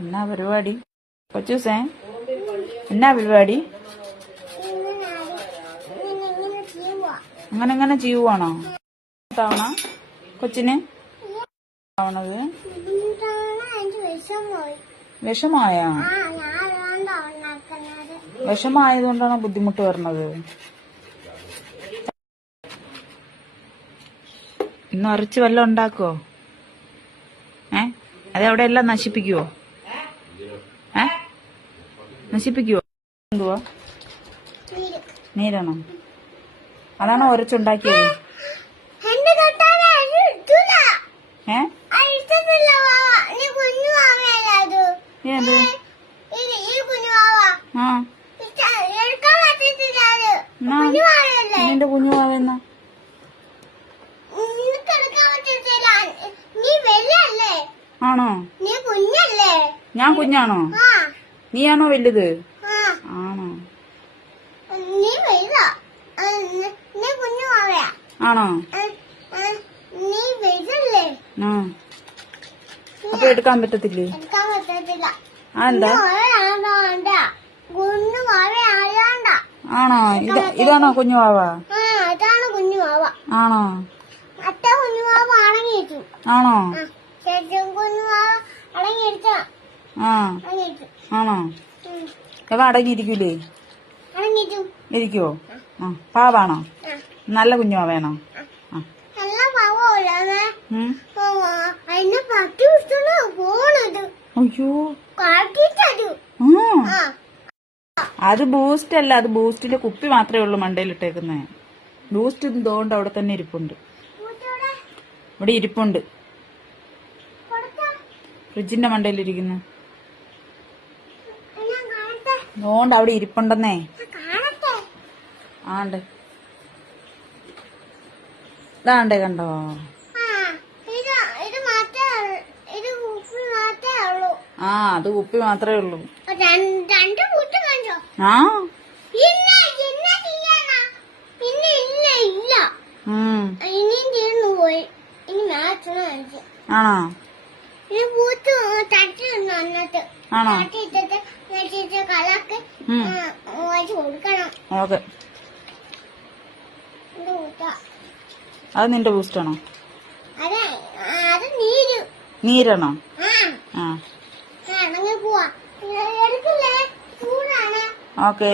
എന്നാ പരിപാടി കൊച്ചൂസേ? എന്നാ പരിപാടി? അങ്ങനെ ചെയ്യുവാണോ തവണ കൊച്ചിന് ആവണത്? വിഷമായാ? വിഷമായതുകൊണ്ടാണോ ബുദ്ധിമുട്ട് വരണത്? ഇന്ന് ഇറച്ചി വല്ലതും ഉണ്ടാക്കുവോ? അതവിടെ എല്ലാം നശിപ്പിക്കുവോ? നശിപ്പിക്കുവോ? എന്തുവാ? നീരാണോ? അതാണോ ഉരച്ചുണ്ടാക്കിയത്? ഏത്? നിന്റെ കുഞ്ഞുവാവെന്നാ? ആണോ? ഞാൻ കുഞ്ഞാണോ? നീയാണോ വലുത്? ആണോ? ആണോ? അപ്പൊ എടുക്കാൻ പറ്റത്തില്ലേ? അതെന്താ? ആണോ? ഇതാണോ കുഞ്ഞുവാവ? ആണോ? ആണോ? ആണോ? ഇവ അടങ്ങിയിരിക്കൂലേ? ഇരിക്കുവോ? പാവാണോ? നല്ല കുഞ്ഞുവാവേണോ? അയ്യോ, അത് ബൂസ്റ്റ് അല്ല, അത് ബൂസ്റ്റിന്റെ കുപ്പി മാത്രമേ ഉള്ളൂ മണ്ടയിലിട്ടേക്കുന്നേ. ബൂസ്റ്റ് തോണ്ട് അവിടെ തന്നെ ഇരിപ്പുണ്ട്. ഇവിടെ ഇരിപ്പുണ്ട്, ഫ്രിഡ്ജിന്റെ മണ്ടയിലിരിക്കുന്നു. തോണ്ട് അവിടെ ഇരിപ്പുണ്ടെന്നേ. ആണ്ട് ഇതാണ്ടേ, കണ്ടോ? അത് കുപ്പി മാത്രമേ ഉള്ളൂ. ആണോ? ഓക്കെ. അത് നിന്റെ ബൂസ്റ്റാണോ? നീരാണോ? ഓക്കെ.